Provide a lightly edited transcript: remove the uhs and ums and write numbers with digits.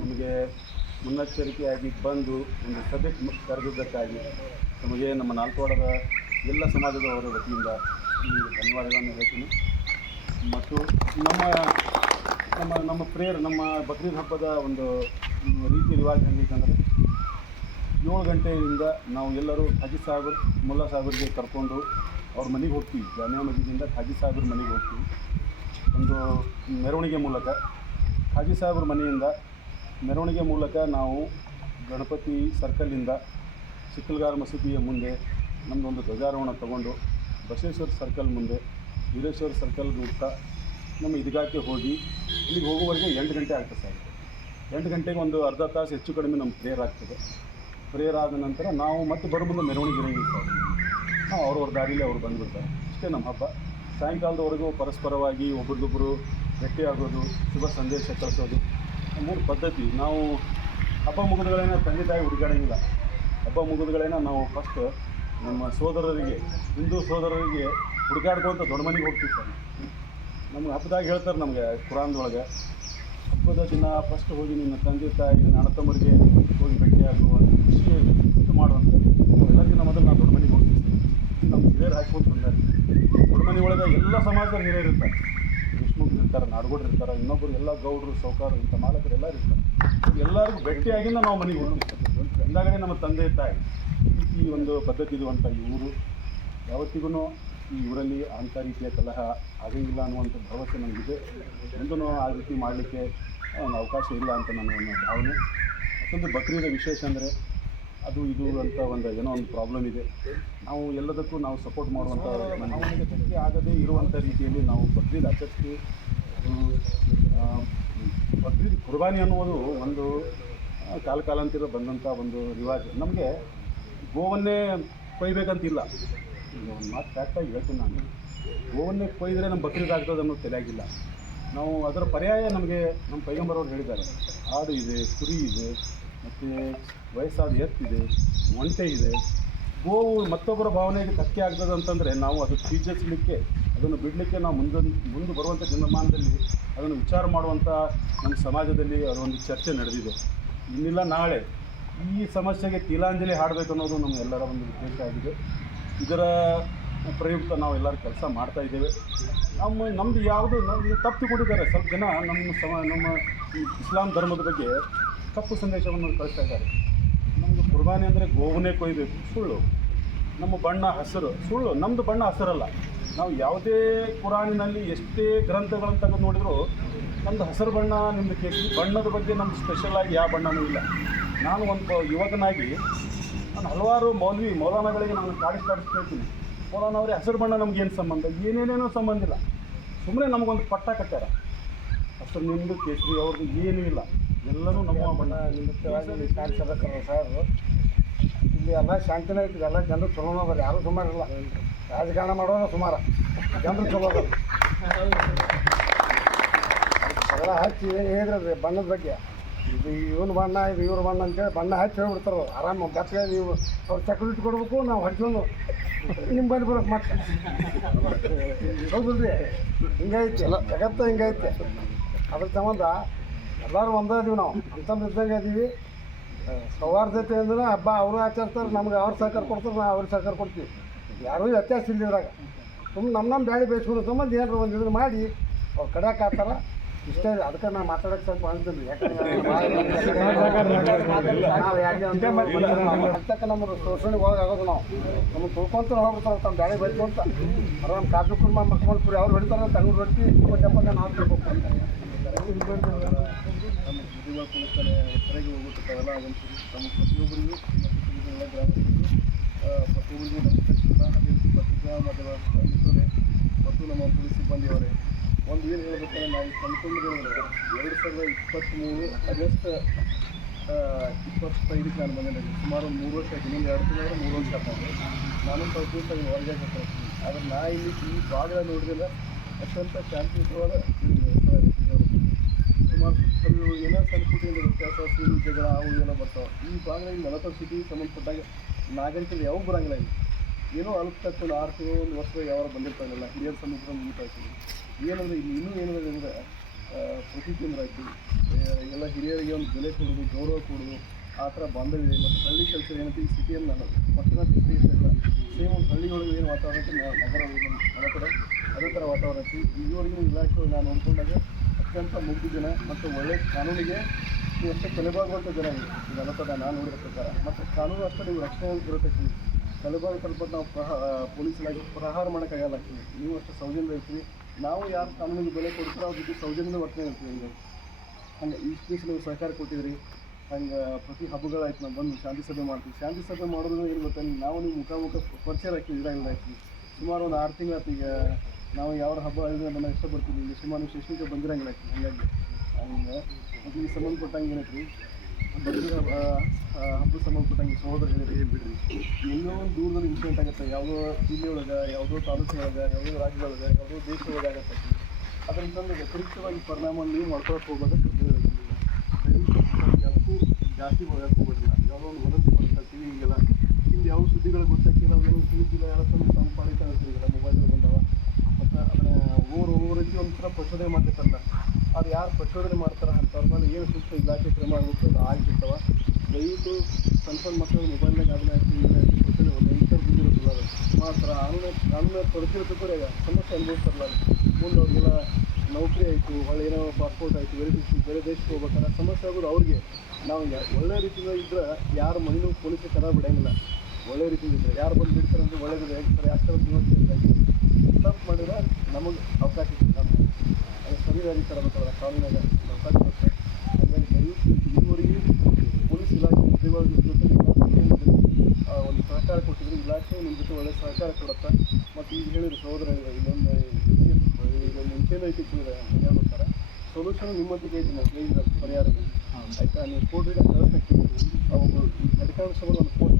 ನಮಗೆ ಮುನ್ನೆಚ್ಚರಿಕೆಯಾಗಿ ಬಂದು ಒಂದು ಸಭೆ ಕರೆದಿದ್ದಕ್ಕಾಗಿ ನಮಗೆ ನಮ್ಮ ನಾಲ್ಕವಾಡದ ಎಲ್ಲ ಸಮಾಜದವರ ವತಿಯಿಂದ ಈ ಧನ್ಯವಾದಗಳನ್ನು ಹೇಳ್ತೀನಿ. ಮತ್ತು ನಮ್ಮ ಪ್ರೇಯರ್, ನಮ್ಮ ಬಕ್ರೀದ್ ಹಬ್ಬದ ಒಂದು ರೀತಿ ರಿವಾಜ್ ಹೆಂಗೈತಂದರೆ 7 ಗಂಟೆಯಿಂದ ನಾವು ಎಲ್ಲರೂ ಹಾಜಿ ಸಾಗರ್ ಮುಲ್ಲಾ ಸಾಗರ್ಗೆ ಕರ್ಕೊಂಡು ಅವ್ರ ಮನೆಗೆ ಹೋಗ್ತೀವಿ. ಜಾಮಿಯಾ ಮಸೀದಿಯಿಂದ ಹಾಜಿ ಸಾಗರ್ ಮನೆಗೆ ಹೋಗ್ತೀವಿ ಒಂದು ಮೆರವಣಿಗೆ ಮೂಲಕ. ಹಾಜಿ ಸಾಗರ್ ಮನೆಯಿಂದ ಮೆರವಣಿಗೆ ಮೂಲಕ ನಾವು ಗಣಪತಿ ಸರ್ಕಲ್ಲಿಂದ ಸಿಕ್ಕಲ್ಗಾರ್ ಮಸೀದಿಯ ಮುಂದೆ ನಮ್ಮದೊಂದು ಧ್ವಜಾರೋಹಣ ತಗೊಂಡು ಬಸವೇಶ್ವರ ಸರ್ಕಲ್ ಮುಂದೆ ವೀರೇಶ್ವರ ಸರ್ಕಲ್ ಹೋಗ್ತಾ ನಮ್ಮ ಈದ್ಗಾಕ್ಕೆ ಹೋಗಿ ಇಲ್ಲಿಗೆ ಹೋಗುವವರೆಗೆ 8 ಗಂಟೆ ಆಗ್ತದೆ ಸರ್. 8 ಗಂಟೆಗೆ ಒಂದು ಅರ್ಧ ತಾಸು ಹೆಚ್ಚು ಕಡಿಮೆ ನಮ್ಮ ಪ್ರೇಯರ್ ಆಗ್ತದೆ. ಪ್ರೇಯರ್ ಆದ ನಂತರ ನಾವು ಮತ್ತೆ ಬರೋ ಮುಂದೆ ಮೆರವಣಿಗೆ ಇರೋಂಗಿಲ್ಲ ಸರ್. ನಾವು ಅವ್ರವ್ರ ದಾರಿಯಲ್ಲಿ ಅವ್ರು ಬಂದುಬಿಡ್ತಾರೆ. ಇಷ್ಟೇ ನಮ್ಮ ಹಬ್ಬ. ಸಾಯಂಕಾಲದವರೆಗೂ ಪರಸ್ಪರವಾಗಿ ಒಬ್ರಿಗೊಬ್ಬರು ಭೇಟಿಯಾಗೋದು, ಶುಭ ಸಂದೇಶ ಕಳಿಸೋದು, 3 ಪದ್ಧತಿ. ನಾವು ಹಬ್ಬ ಮುಗಿದುಗಳೇನ ತಂದೆ ತಾಯಿ ಹುಡುಗಾಡಂಗಿಲ್ಲ. ಹಬ್ಬ ಮುಗಿದುಗಳೇನ ನಾವು ಫಸ್ಟ್ ನಮ್ಮ ಸೋದರರಿಗೆ, ಹಿಂದೂ ಸೋದರರಿಗೆ ಹುಡುಗಾಡ್ಕೊಂತ ದೊಡ್ಡ ಮನೆಗೆ ಹೋಗ್ತೀವಿ ಸರ್. ನಮ್ಗೆ ಹಬ್ಬದಾಗ ಹೇಳ್ತಾರೆ ನಮಗೆ ಕುರಾನ್ದೊಳಗೆ, ಹಬ್ಬದ ದಿನ ಫಸ್ಟ್ ಹೋಗಿ ನಿನ್ನ ತಂದೆ ತಾಯಿ, ನಿನ್ನ ಅಣ್ಣತಮ್ಮರಿಗೆ ಹೋಗಿ ಭೇಟಿಯಾಗುವ ಖುಷಿ ಇದು ಮಾಡುವಂಥ ಎಲ್ಲ ದಿನ ಮೊದಲು ನಾವು ದೊಡ್ಡ ಮನೆಗೆ ಹೋಗ್ತೀವಿ ಸರ್. ನಮ್ಮ ಹಿರಿಯರು ಹಾಕ್ಕೊಂಡು ಬಂದಾರೆ. ದೊಡ್ಡ ಮನೆ ಒಳಗೆ ಎಲ್ಲ ಸಮಾಜದ ಹಿರಿಯರು ಇರ್ತಾರೆ. ದೇಶಮುಖರು ಇರ್ತಾರೆ, ನಾಡಗೌಡರು ಇರ್ತಾರೆ, ಇನ್ನೊಬ್ಬರು ಎಲ್ಲ ಗೌಡರು, ಸೌಕಾರು, ಇಂಥ ಮಾಲಕರು ಎಲ್ಲರೂ ಇರ್ತಾರೆ. ಎಲ್ಲರಿಗೂ ಭೇಟಿಯಾಗಿಂದ ನಾವು ಮನೆಗೆ ಹೋಗ್ತೀವಿ ಸರ್. ಹಿಂದಾಗಡೆ ನಮ್ಮ ತಂದೆ ತಾಯಿ ಈ ಒಂದು ಪದ್ಧತಿ ಇರುವಂಥ ಈ ಊರು ಯಾವತ್ತಿಗೂ ಈ ಊರಲ್ಲಿ ಅಂಥ ರೀತಿಯ ಕಲಹ ಆಗಂಗಿಲ್ಲ ಅನ್ನುವಂಥ ಭರವಸೆ ನನಗಿದೆ. ಮುಂದೂ ಆ ರೀತಿ ಮಾಡಲಿಕ್ಕೆ ಒಂದು ಅವಕಾಶ ಇಲ್ಲ ಅಂತ ನನ್ನ ಒಂದು ಭಾವನೆ. ಮತ್ತೊಂದು ಬಕ್ರೀದ ವಿಶೇಷ ಅಂದರೆ ಅದು ಇದು ಅಂತ ಒಂದು ಏನೋ ಒಂದು ಪ್ರಾಬ್ಲಮ್ ಇದೆ. ನಾವು ಎಲ್ಲದಕ್ಕೂ ನಾವು ಸಪೋರ್ಟ್ ಮಾಡುವಂಥ, ನಮಗೆ ಧಕ್ಕೆ ಆಗದೇ ಇರುವಂಥ ರೀತಿಯಲ್ಲಿ ನಾವು ಬಕ್ರೀದ್ ಆಚರಿಸ್ತೀವಿ. ಬಕ್ರೀದ್ ಕುರ್ಬಾನಿ ಅನ್ನುವುದು ಒಂದು ಕಾಲಾಂತರ ಬಂದಂಥ ಒಂದು ರಿವಾಜ್. ನಮಗೆ ಗೋವನ್ನೇ ಕೊಯ್ಬೇಕಂತಿಲ್ಲ. ಈಗ ಒಂದು ಮಾತು ಫ್ಯಾಕ್ಟಾಗಿ ಹೇಳ್ತೀನಿ ನಾನು, ಗೋವನ್ನೇ ಕೊಯ್ದರೆ ನಮ್ಮ ಬಕ್ರೀದ್ ಆಗ್ತದೆ ಅನ್ನೋದು ತಲೆಯಾಗಿಲ್ಲ. ನಾವು ಅದರ ಪರ್ಯಾಯ ನಮಗೆ ನಮ್ಮ ಪೈಗಂಬರವ್ರು ಹೇಳಿದ್ದಾರೆ. ಆಡು ಇದೆ, ಕುರಿ ಇದೆ, ಮತ್ತು ವಯಸ್ಸಾದ ಎತ್ತಿದೆ, ಒಂಟೆ ಇದೆ. ಗೋವು ಮತ್ತೊಬ್ಬರ ಭಾವನೆಗೆ ಧಕ್ಕೆ ಆಗ್ತದೆ ಅಂತಂದರೆ ನಾವು ಅದು ತ್ಯಜಿಸಲಿಕ್ಕೆ, ಅದನ್ನು ಬಿಡಲಿಕ್ಕೆ ನಾವು ಮುಂದೆ ಬರುವಂಥ ದಿನಮಾನದಲ್ಲಿ ಅದನ್ನು ವಿಚಾರ ಮಾಡುವಂಥ ನಮ್ಮ ಸಮಾಜದಲ್ಲಿ ಅದೊಂದು ಚರ್ಚೆ ನಡೆದಿದೆ. ಇನ್ನಿಲ್ಲ ನಾಳೆ ಈ ಸಮಸ್ಯೆಗೆ ತಿಲಾಂಜಲಿ ಹಾಡಬೇಕು ಅನ್ನೋದು ನಮ್ಮ ಎಲ್ಲರ ಒಂದು ಉದ್ದೇಶ ಆಗಿದೆ. ಇದರ ಪ್ರಯುಕ್ತ ನಾವು ಎಲ್ಲರೂ ಕೆಲಸ ಮಾಡ್ತಾಯಿದ್ದೇವೆ. ನಮ್ಮದು ಯಾವುದು ತಪ್ಪು ತಿಳ್ಕೊಂಡಿದ್ದಾರೆ ಸ್ವಲ್ಪ ಜನ. ನಮ್ಮ ಇಸ್ಲಾಂ ಧರ್ಮದ ಬಗ್ಗೆ ತಪ್ಪು ಸಂದೇಶವನ್ನು ಕಳಿಸ್ತಾ ಇದ್ದಾರೆ. ನಮ್ಮದು ಕುರ್ಬಾನಿ ಅಂದರೆ ಗೋವನ್ನೇ ಕೊಯ್ಬೇಕು, ಸುಳ್ಳು. ನಮ್ಮ ಬಣ್ಣ ಹಸಿರು, ಸುಳ್ಳು. ನಮ್ಮದು ಬಣ್ಣ ಹಸಿರಲ್ಲ. ನಾವು ಯಾವುದೇ ಕುರಾನಿನಲ್ಲಿ ಎಷ್ಟೇ ಗ್ರಂಥಗಳನ್ನು ತೆಗೆದು ನೋಡಿದರೂ ನಮ್ಮದು ಹಸಿರು ಬಣ್ಣ, ನಿಮ್ಮದು ಕೇಸರಿ ಬಣ್ಣದ ಬಗ್ಗೆ ನಮ್ದು ಸ್ಪೆಷಲಾಗಿ ಯಾವ ಬಣ್ಣವೂ ಇಲ್ಲ. ನಾನು ಒಂದು ಯುವಕನಾಗಿ ನಾನು ಹಲವಾರು ಮೌಲಾನಗಳಿಗೆ ನಾನು ಕಾಡಿಸ್ತೀನಿ, ಮೌಲಾನವರೇ ಹಸಿರು ಬಣ್ಣ ನಮಗೇನು ಸಂಬಂಧ? ಏನೇನೇನೋ ಸಂಬಂಧ ಇಲ್ಲ. ಸುಮ್ಮನೆ ನಮಗೊಂದು ಪಟ್ಟ ಕಟ್ಟಾರ. ಹಸಿರು ನಿಮ್ಮದು, ಕೇಸರಿ ಅವ್ರದ್ದು ಏನೂ ಇಲ್ಲ. ಎಲ್ಲರೂ ನಮ್ಮ ಬಣ್ಣ. ನಿಮಿತ್ತವಾಗಿ ಕಾಣಿಸಬೇಕು ಸರ್. ಇಲ್ಲಿ ಎಲ್ಲ ಶಾಂತಿನೇ ಐತಿ, ಎಲ್ಲ ಜನರು ಚಲೋನ ಬರ್ರಿ, ಯಾರೂ ಸುಮಾರಿಲ್ಲ. ರಾಜಕಾರಣ ಮಾಡೋಣ ಸುಮಾರು, ಜನರು ಚಲೋ ಅದ. ಎಲ್ಲ ಹಚ್ಚಿ ಹೇಳಿದ್ರಿ ಬಣ್ಣದ ಬಗ್ಗೆ, ಇದು ಇವನು ಬಣ್ಣ, ಇದು ಇವ್ರ ಬಣ್ಣ ಅಂತೇಳಿ ಬಣ್ಣ ಹಚ್ಚಿ ಹೇಳ್ಬಿಡ್ತಾರೆ. ಆರಾಮ ಬೆಚ್ಚಗೆ ನೀವು ಅವ್ರು ಚಕ್ಲಿಟ್ಟು ಕೊಡ್ಬೇಕು, ನಾವು ಹಚ್ಕೊಂಡು ನಿಮ್ಮ ಬಂದು ಬರ್ಬೇಕು ಮತ್ತೆ. ಹೌದಿಲ್ರಿ? ಹಿಂಗೈತಿ ಜಗತ್ತು, ಹಿಂಗೈತೆ. ಅದ್ರ ಸಂಬಂಧ ಎಲ್ಲರೂ ಒಂದೇ ಇದೀವಿ ನಾವು, ಅಂತಂದು ಇದ್ದಂಗೆ ಇದೀವಿ. ಸೌಹಾರ್ದತೆ ಅಂದ್ರೆ ಹಬ್ಬ ಅವರು ಆಚರಿಸ್ತಾರೆ, ನಮ್ಗೆ ಅವ್ರು ಸಹಕಾರ ಕೊಡ್ತಾರೆ, ನಾವು ಅವ್ರಿಗೆ ಸಹಕಾರ ಕೊಡ್ತೀವಿ. ಯಾರೂ ವ್ಯತ್ಯಾಸ ಇಲ್ಲ ಇದ್ರಾಗ. ಸುಮ್ಮನೆ ನಮ್ಮ ಬ್ಯಾಳಿ ಬೇಯಿಸ್ಕೊಂಡು ಸಂಬಂಧ ಏನಾರು ಒಂದು ಇದನ್ನು ಮಾಡಿ ಅವ್ರು ಕಡಿಯಾಕೆ ಆಗ್ತಾರೆ. ಇಷ್ಟೇ. ಅದಕ್ಕೆ ನಾನು ಮಾತಾಡೋಕ್ಕೆ ಸ್ವಲ್ಪ ಅನ್ಸಿದ್ವಿ. ಯಾಕಂದ್ರೆ ನಾವು ಯಾಕೆ ಅಂತಕ್ಕೆ ನಮ್ಮ ಶೋಷಣೆಗೆ ಹೋಗೋದು ನಾವು ನಮಗೆ ತುಳ್ಕೊಂತ ಹೋಗ್ಬಿಡ್ತಾರೆ. ತಮ್ಮ ಬ್ಯಾಳಿ ಬೈಕೊಂತ ಅವ್ರು ನಮ್ಮ ಕಾಜು ಕುರ್ಮಾ ಮಕ್ಕಳು ಪುರಿ ಅವ್ರು ಹೊಡಿತಾರೆ, ತಂಗು ರೊಟ್ಟಿ ಹಬ್ಬ ನಾವು ತಿಳ್ಬೇಕು. ಹೊರಗೆ ಹೋಗುತ್ತಾವೆಲ್ಲ ಅದೊಂದು ನಮ್ಮ ಪ್ರತಿಯೊಬ್ಬರಿಗೂ ಎಲ್ಲ ಗ್ರಾಮಸ್ಥರು ಪ್ರತಿಯೊಬ್ಬರಿಗೂ ನಮ್ಮ ಅದೇ ರೀತಿ ಪತ್ರಿಕಾ ಮಾಧ್ಯಮ ಮಿತ್ರರೇ ಮತ್ತು ನಮ್ಮ ಪೊಲೀಸ್ ಸಿಬ್ಬಂದಿಯವರೇ ಒಂದು ಏನು ಹೇಳಬೇಕಂದ್ರೆ ನಾವು ಕಂಡುಕೊಂಡಿದ್ದೇವೆ 2023 ಆಗಸ್ಟ್ 25ಕ್ಕೆ ನಾನು ಬಂದೆ. ಸುಮಾರು 3 ವರ್ಷ ಆಯ್ತು. ಇನ್ನೊಂದು 2 ತಿಂಗಳು 3 ವರ್ಷ ಆಗ್ತದೆ. ನಾನು ಸ್ವಲ್ಪ ದಿವಸ ಹೊರಗೆ ಹಾಕಿ, ಆದರೆ ನಾ ಇಲ್ಲಿ ಈ ಭಾಗ ನೋಡಿದ್ರೆ ಅತ್ಯಂತ ಶಾಂತಿಯುತವಾದ ಸುಮಾರು ಸುತ್ತಲೂ ಏನೋ ಸಣ್ಣ ವ್ಯತ್ಯಾಸ, ಸೀನಿ ಜಗಳ ಅವು ಏನೋ ಬರ್ತಾವೆ. ಈ ಭಾಗದಲ್ಲಿ 40 ಸಿಟಿಗೆ ಸಂಬಂಧಪಟ್ಟಾಗ ನಾಗರಿಕರು ಯಾವ ಬರೋಂಗಿಲ್ಲ. ಇಲ್ಲಿ ಏನೋ ಅಲ್ಪತಕ್ಕಂದು 6 ತಿಂಗಳು 1 ವರ್ಷ ಯಾವ ಬಂದಿರ್ತಾರಲ್ಲ ಹಿರಿಯರ ಸಮುದ್ರ ಮುಗಿತಾಯ್ತೀವಿ ಏನಂದರೆ ಇಲ್ಲಿ ಇನ್ನೂ ಏನಿದೆ ಅಂದರೆ ಪ್ರತಿ ಕೇಂದ್ರ ಆಯಿತು ಎಲ್ಲ ಹಿರಿಯರಿಗೆ ಒಂದು ಬೆಲೆ ಕೊಡೋದು ಗೌರವ ಕೊಡೋದು ಆ ಥರ ಬಾಂಧವ್ಯ ಇದೆ. ಮತ್ತು ಹಳ್ಳಿ ಕಲ್ಚರ್ ಏನಂತ ಈ ಸಿಟಿಯಲ್ಲಿ ನಾನು ಪಟ್ಟಣ ಸಿಟಿ ಇರ್ತಲ್ಲ ಸೇಮ್ ಒಂದು ಹಳ್ಳಿಯೊಳಗೆ ಏನು ವಾತಾವರಣ ಐತಿ ನಗರ ಮನೆ ಕಡೆ ಅದೇ ಥರ ವಾತಾವರಣ ಐತಿ. ಇಲ್ಲಿವರೆಗೂ ಇಲಾಖೆ ನಾನು ನೋಡ್ಕೊಂಡಾಗ ಅತ್ಯಂತ ಮುಗ್ಧ ಜನ ಮತ್ತು ಒಳ್ಳೆಯ ಕಾನೂನಿಗೆ ನೀವು ಅಷ್ಟೇ ತಲೆಬಾಗುವಂಥ ಜನ ಇದೆ ಈಗ ಅದಕ್ಕೆ ನಾನು ನೋಡಿರೋ ಪ್ರಕಾರ. ಮತ್ತು ಕಾನೂನು ಅಷ್ಟೇ ನೀವು ರಕ್ಷಣೆ ಇರತೈತಿ. ತಲೆಬಾಗಿ ತಲುಪಟ್ಟು ನಾವು ಪೊಲೀಸ್ ಇಲಾಖೆ ಪ್ರಹಾರ ಮಾಡೋಕ್ಕಾಗಲ್ಲ. ನೀವು ಅಷ್ಟು ಸೌಜನ್ಯ ಇರ್ತೀವಿ. ನಾವು ಯಾರು ಕಾನೂನಿಗೆ ಬೆಲೆ ಕೊಡ್ತೀರೋ ಅವ್ರ ಜೊತೆ ಸೌಜನ್ಯದ ವರ್ತನೆ ಇರ್ತೀವಿ. ಈಗ ಹಂಗೆ ಇಷ್ಟು ದಿವಸ ನೀವು ಸಹಕಾರ ಕೊಟ್ಟಿದ್ರಿ. ಹಂಗೆ ಪ್ರತಿ ಹಬ್ಬಗಳಾಯ್ತು ನಾವು ಬಂದು ಶಾಂತಿ ಸಭೆ ಮಾಡ್ತೀವಿ. ಶಾಂತಿ ಸಭೆ ಮಾಡೋದು ಏನು ಗೊತ್ತಾ, ನಾವು ನೀವು ಮುಖಾಮುಖ ಪರಿಚಯ ಹಾಕ್ತೀವಿ. ಇದಾಗಿಲ್ಲ ಹಾಕ್ತೀವಿ ಸುಮಾರು ಒಂದು 6 ತಿಂಗಳು ಆಯ್ತು. ಈಗ ನಾವು ಯಾವ ಹಬ್ಬ ಹೇಳಿದ್ರೆ ನಮ್ಮ ಇಷ್ಟಪಡ್ತೀವಿ. ಇಲ್ಲಿ ಸುಮಾರು ಶೈಕ್ಷಣಿಕ ಬಂದಿರಂಗಿಲ್ಲ ಹಾಕಿ ಹಂಗಾಗಿ ಹಂಗೆ ಮತ್ತು ಈ ಸಂಬಂಧಪಟ್ಟಂಗೆ ಏನೈತ್ರಿ ಬಡವರ ಹಬ್ಬ ಸಂಬಂಧಪಟ್ಟಂಗೆ ಸಹೋದರ ಹೇಳಿರಿ ಬಿಡ್ರಿ ಎಲ್ಲೋ ಒಂದು ದೂರದಲ್ಲಿ ಇನ್ಸಿಡೆಂಟ್ ಆಗುತ್ತೆ. ಯಾವುದೋ ಜಿಲ್ಲೆಯೊಳಗೆ ಯಾವುದೋ ತಾಲೂಕಿನೊಳಗೆ ಯಾವುದೋ ರಾಜ್ಯದೊಳಗೆ ಯಾವುದೋ ದೇಶದೊಳಗೆ ಆಗುತ್ತೆ. ಅದರಿಂದ ವ್ಯತಿರಿಕ್ತವಾಗಿ ಪರಿಣಾಮ ನೀವು ಮಾಡ್ಕೊಳಕ್ಕೆ ಹೋಗ್ಬೇಕು. ಯಾವತ್ತೂ ಜಾಸ್ತಿ ಹೋಗಕ್ಕೆ ಹೋಗೋದಿಲ್ಲ. ಯಾವುದೋ ಒಂದು ವದಂತಿ ಬರುತ್ತೆ ಟಿ ವಿ ಈಗೆಲ್ಲ ಹಿಂದೆ ಯಾವ ಸುದ್ದಿಗಳು ಗೊತ್ತಾಗಿಲ್ಲ ಅದೇನು ತಿಳಿಸಿಲ್ಲ ಯಾರ ತಮ್ಮ ಪಾಲಿತ ಇರ್ತೀರಿಲ್ಲ ಮೊಬೈಲ್ ಬಂದವ ಮತ್ತು ಅದನ್ನು ಓವರೈತಿ ಒಂಥರ ಪ್ರಚೋದನೆ ಮಾಡ್ತಿರ್ತಾರಲ್ಲ ಅದು ಯಾರು ಪ್ರಚೋದನೆ ಮಾಡ್ತಾರೆ ಅಂಥವ್ರ ಮೇಲೆ ಏನು ಸೂಕ್ತ ಇಲಾಖೆ ಕ್ರಮ ಆಗಬೇಕು ಅದು ಆಗಿರ್ತಾವ. ದಯವಿಟ್ಟು ಸಣ್ಣ ಮಕ್ಕಳು ಮೊಬೈಲ್ನಾಗ ಅದನ್ನ ಹಾಕಿ ಏನಾಯ್ತು ಪ್ರಚೋದನೆ ರೈತರು ಬಿದ್ದಿರೋದಿಲ್ಲ ಅದು ಮಾತ್ರ ಕಾನೂನು ತೊಡಗಿರೋದು ಕೂಡ ಸಮಸ್ಯೆ ಅನುಭವಿಸ್ತಾರಲ್ಲ. ಮುಂದೆ ಅವ್ರಿಗೆಲ್ಲ ನೌಕರಿ ಆಯಿತು ಹೊಳ್ಳಿ ಏನೋ ಪಾಸ್ಪೋರ್ಟ್ ಆಯಿತು ಬೇರೆ ದೇಶಕ್ಕೆ ಹೋಗ್ಬೇಕಾದ್ರೆ ಸಮಸ್ಯೆ ಆಗೋದು ಅವ್ರಿಗೆ. ನಾವು ಒಳ್ಳೆ ರೀತಿಯಿಂದ ಇದ್ದರೆ ಯಾರು ಮನೆಯೂ ಪೊಲೀಸರು ಕದ ಬಿಡೋಂಗಿಲ್ಲ. ಒಳ್ಳೆ ರೀತಿಯಿಂದ ಇದ್ದರೆ ಯಾರು ಬಂದು ಬಿಡ್ತಾರೆ ಅಂದರೆ ಒಳ್ಳೆಯದು ಹೇಳ್ತಾರೆ. ಯಾಕೆ ಇವತ್ತು ತಪ್ಪು ಮಾಡಿದ್ರೆ ನಮಗೆ ಅವಕಾಶ ಇತ್ತು. ಅದು ಸರಿಯಾಗಿ ತರಬೇಕಲ್ಲ ಕಾನೂನಾಗ ಅವಕಾಶ ಇರುತ್ತೆ. ಹಾಗಾಗಿ ದಯವಿಟ್ಟು ಇದುವರೆಗೆ ಪೊಲೀಸ್ ಇಲಾಖೆ ಉದ್ಯೋಗಗಳ ಜೊತೆ ಒಂದು ಸಹಕಾರ ಕೊಟ್ಟಿದ್ರೆ ಇಲಾಖೆ ನಿಮ್ಮ ಜೊತೆ ಒಳ್ಳೆಯ ಸಹಕಾರ ಕೊಡುತ್ತೆ. ಮತ್ತು ಈಗ ಹೇಳಿದ್ರು ಸಹೋದರ ಇಲ್ಲೊಂದು ಈಗ ಮುಂಚೆನೇ ಐತಿ ಹೇಳ್ತಾರೆ ಸೊಲ್ಯೂಷನ್ ನಿಮ್ಮೊತ್ತಿಗೆ ಐತಿ ನಾವು ಪರಿಹಾರ ಆಯಿತಾ. ನೀವು ಕೋರ್ಟಿಗೆ ಕಳಿಸ್ಬೇಕು. ಅವು ಅಧಿಕಾಂಶಗಳು ಒಂದು ಕೋರ್ಟ್